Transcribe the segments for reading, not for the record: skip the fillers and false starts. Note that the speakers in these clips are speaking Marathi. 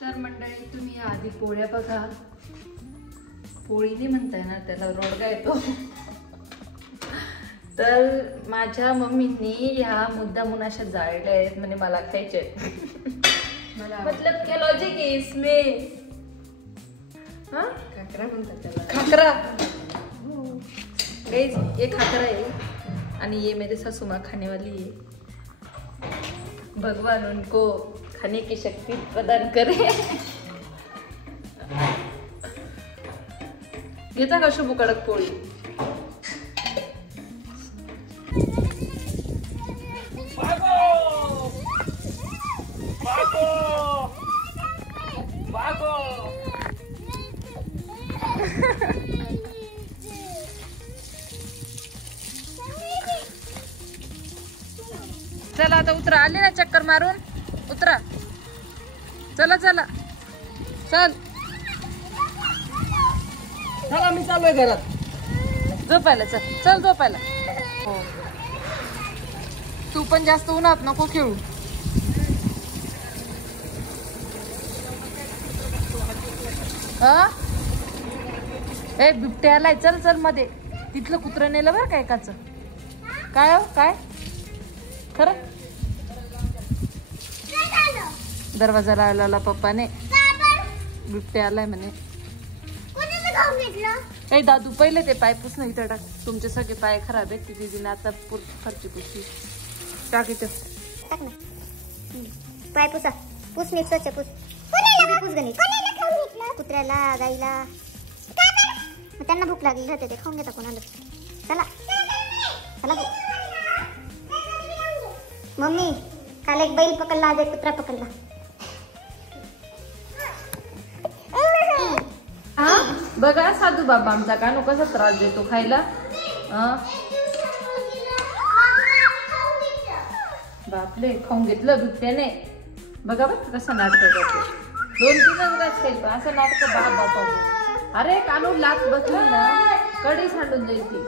तर मंडळी तुम्ही आधी पोळ्या बघा. पोळी नाही म्हणताय ना, त्याला रोडगा येतो. तर माझ्या मम्मीनी ह्या मुद्दामून अशा जाळल्या आहेत, म्हणजे मला खायचे आहेत. मतलब क्या लॉजिक है इसमें? हाँ खाकरा म्हणतात त्याला. खाकरा. गाइस ये खाकरा है आणि ये मेरे सासू माँ खाने वाली है. भगवान उनको खाने की शक्ति प्रदान करे. घेता का शुभ कडक पोळी? चला आता उतरा. आले ना चक्कर मारून? उतरा. चला चला चल. चला मी चाललोय घरात. झोपायला चल. चल झोपायला. हो तू पण जास्त उन्हात नको खेळू. ए बिबट्या आलाय. चल चल मध्ये. तिथलं कुत्रं नेलं बरं काय एकाच. काय हो काय खरं? दरवाजा लावला पप्पाने. बिबट्या आलाय म्हणे. ए दादू पहिले ते पाय पुस नाही इथं टाक. तुमचे सगळे पाय खराब आहेत. ती दिदीने आता फरची पुसली. टाक इथं. पाय पुसा. पुस नीट स्वच्छ पुस. पुस गणित. कुत्र्याला गाईला त्यांना भूक लागली होते, ते खाऊन घेता कोणाला. चला चला. मम्मी काल एक बैल पकडला, आज एक कुत्रा पकडला. बघा साधू बाबा आमचा कानू कसा त्रास देतो खायला. बापले खाऊन घेतलं बिबट्याने. बघा बघ कसं नाटक करतो. 2-3 घास खाईल पण असं नाटक बाबा. अरे कानू लाच बसली ना कडी सांडून जाईल ती.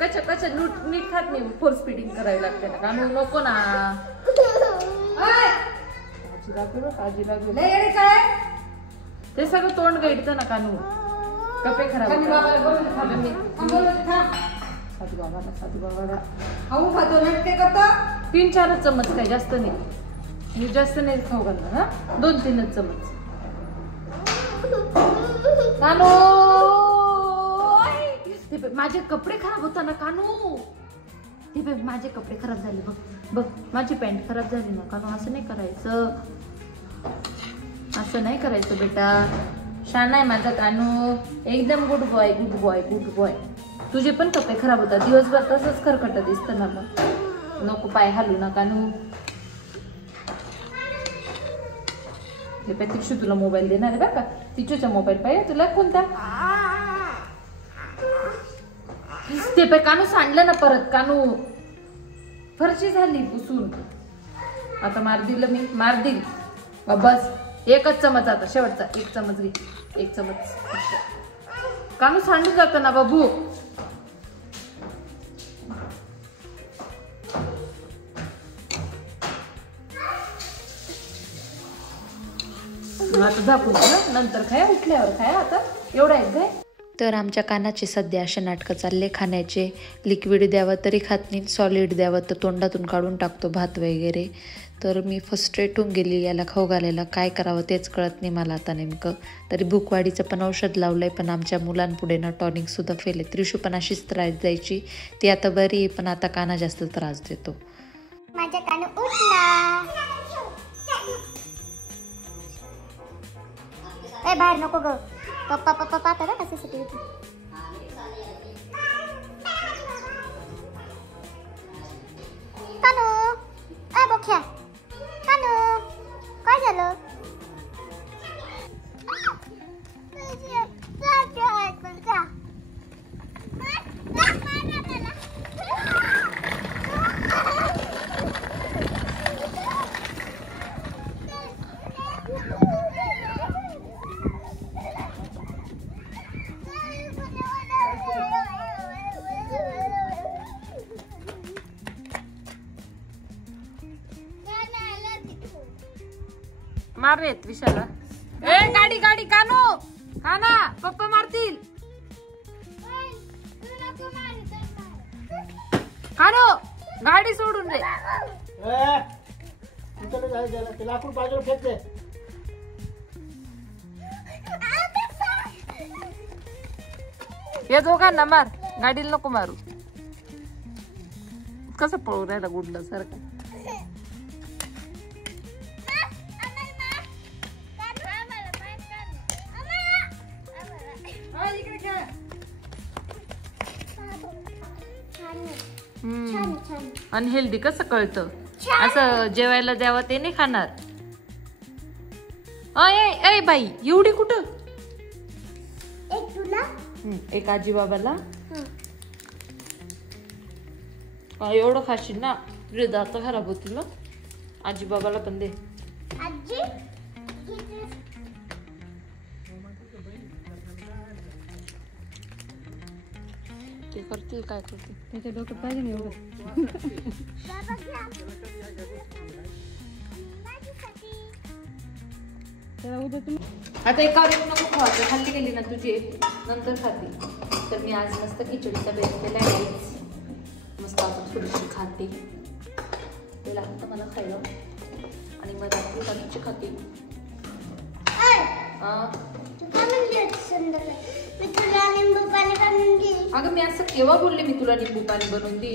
कशा कशा नीट खात नाही. फोर्स फिडिंग करावी लागते ना. कानू नको ना. काळजी लागू. ते सगळं तोंड गाईडतं ना कानू. कपे खराब. साधू बाबाला खाऊ खातो. नाटके करतो. 3-4 चमच काय जास्त नाही. मी जास्त नाही खाऊ घालणार. हा 2-3 चमच. कानू ते माझे कपडे खराब होता ना कानू. हे बघ माझे कपडे खराब झाले. बघ बघ माझी पॅन्ट खराब झाली ना कानू. असं नाही करायचं. असं नाही करायचं बेटा. शान आहे माझा कानू. एकदम good boy good boy good boy. तुझे पण कपडे खराब होतात दिवसभर तसंच खरकट दिसतं ना. मग नको पाय हालू ना कानू. तिचू तुला मोबाईल देणार आहे बरं का. तिचूचा मोबाईल पाहिजे तुला कोणता. ते पाय कानू सांडलं ना परत. कानू फरशी झाली पुसून. आता मार दिलं मी. मार दिल बस. 1च चमच आता शेवटचा. 1 चमच घे. 1 चमच. कानू सांडून जातं ना बाबू. आता झाकून नंतर खाया. उठल्यावर खाया. आता एवढं आहे काय. तर आमच्या कानाचे सध्या असे नाटकं चालले खाण्याचे. लिक्विड द्यावं तरी खात नाही. सॉलिड द्यावं तर तोंडातून काढून टाकतो भात वगैरे. तर मी फ्रस्ट्रेट होऊन गेली याला खाऊ घालायला. काय करावं तेच कळत नाही मला आता नेमकं. तरी भूकवाढीचं पण औषध लावलंय पण आमच्या मुलांपुढे ना टॉनिक सुद्धा फेल आहे. त्रिशू पण अशीच त्रास द्यायची. ती आता बरी आहे पण आता काना जास्त त्रास देतो. माझ्या कान उठला. ए बाहेर नको ग. पप्पा पप्पा पाहता का CCTV. कानू ए बोख्या. कानू काय झालं. मार रे विशाला. ए गाडी गाडी कानो हा ना पप्पा मारतील. कानो गाडी सोडून दे. लाकूड बाजूला फेकते. या दोघांना मार, गाडीला नको मारू. कसं पळू राहिला गुडला सारखा. अनहेल्दी कसं कळतं. असं जेवायला द्यावं ते नाही खाणार. अय बाई एवढी कुठं. एक आजी बाबाला. एवढं खाशील ना तुझे दात खराब होतील ना. आजी बाबाला पण दे. ते करतील काय करतील. त्याच्या डोक्यात पाहिजे नाही एवढं. आता एका नको खावायचं. खाल्ली गेली ना तुझी नंतर खाते. तर मी आज मस्त खिचडीचा बेस केला आहे. मस्त आपण थोडीशी खाते. ते लागतं मला खायला. आणि मग रात्री बाकीची खाते. अगं मी असं केव्हा बोलले मी तुला निंबू पाणी बनवून दे.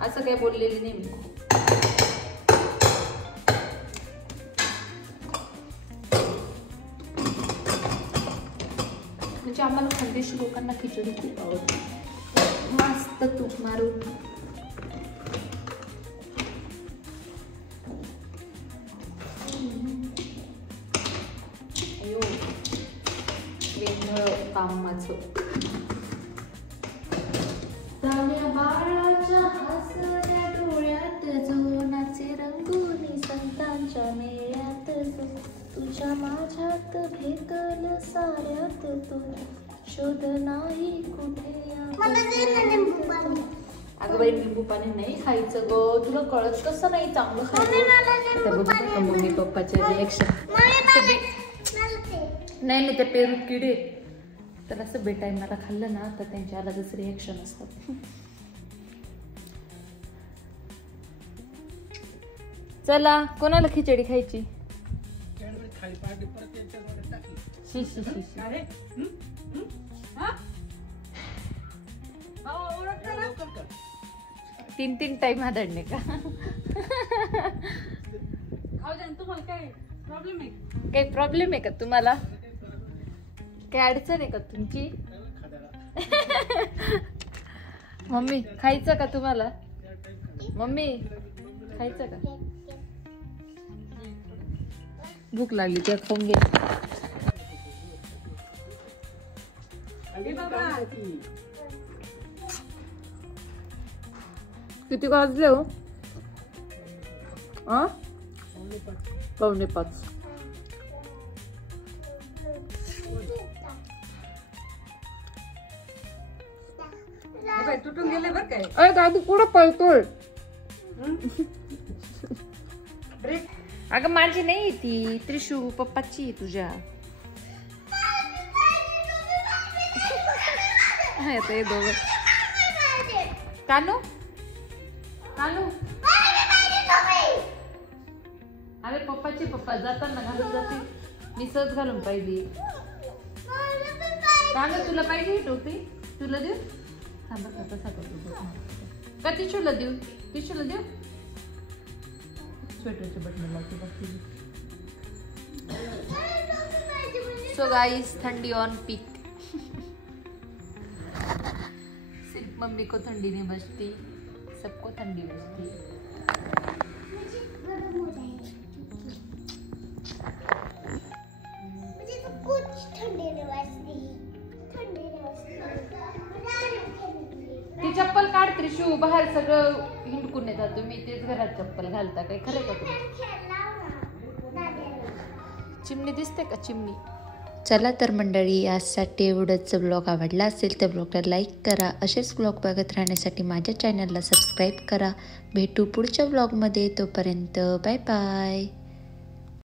असं काय बोललेली नाही मी. म्हणजे आम्हाला खानदेशी लोकांना खिचडी खूप आवडते. मस्त तूप मारून. अयो वेगळं काम माझं. तान्या बाळाच्या हसऱ्या डोळ्यात जो नाचे रंगुनी संतांच्या मेळ्यात जो तुझ्या माझ्यात भेटल साऱ्यात तो शोध नाही कुठे. अगं बाई लिंबू पाणी नाही खायचं ग. तुला कळत कसं नाही चांगलं खायचं. मम्मी पप्पाचे रिएक्शन नाही नाही ते पेरू किडे. तर असं बेटायमाला खाल्लं ना तर त्यांच्या अलगच रिएक्शन असतात. चला कोणाला खिचडी खायची. शी शी शी शी. तीन टाइम हादडणे का. तुम्हाला काय प्रॉब्लेम आहे का तुम्हाला. काय अडचण आहे का तुमची. मम्मी खायचं का तुम्हाला. मम्मी खायचं का. भूक लागली त्या खाऊन घे. किती वाजले हो. 4:45. तुटून गेले बर काय. अरे दादू कुठं पळतोय. अगं माझी नाही ती त्रिशू पप्पाची तुझ्या. ते दोघं कानू कानू. अरे पप्पाची पप्पा जाताना घालून जाते. मी सहज घालून पाहिजे. कानू तुला पाहिजे टोपी. तुला देऊ. थांबा तसा करतो का. तिशूला देऊ. तिशूला देऊ. स्वेटरचे बटन लावते. सो गाइस ठंडी ऑन पीक. सिर्फ मम्मी को ठंडी नहीं बचती सबको ठंडी बचती. ती चप्पल काढ त्रिशू. बाहेर सगळं हिंडकून येतात तुम्ही. तेच घरात चप्पल घालता काय खरं का तुम्ही. चिमणी दिसते का चिमणी. चला तर मंडळी, आजसाठी एवढंच. ब्लॉग आवडला असेल तर ब्लॉगला लाईक करा. असेच ब्लॉग बघत राहण्यासाठी माझ्या चॅनलला सबस्क्राईब करा. भेटू पुढच्या ब्लॉगमध्ये. तोपर्यंत बाय बाय.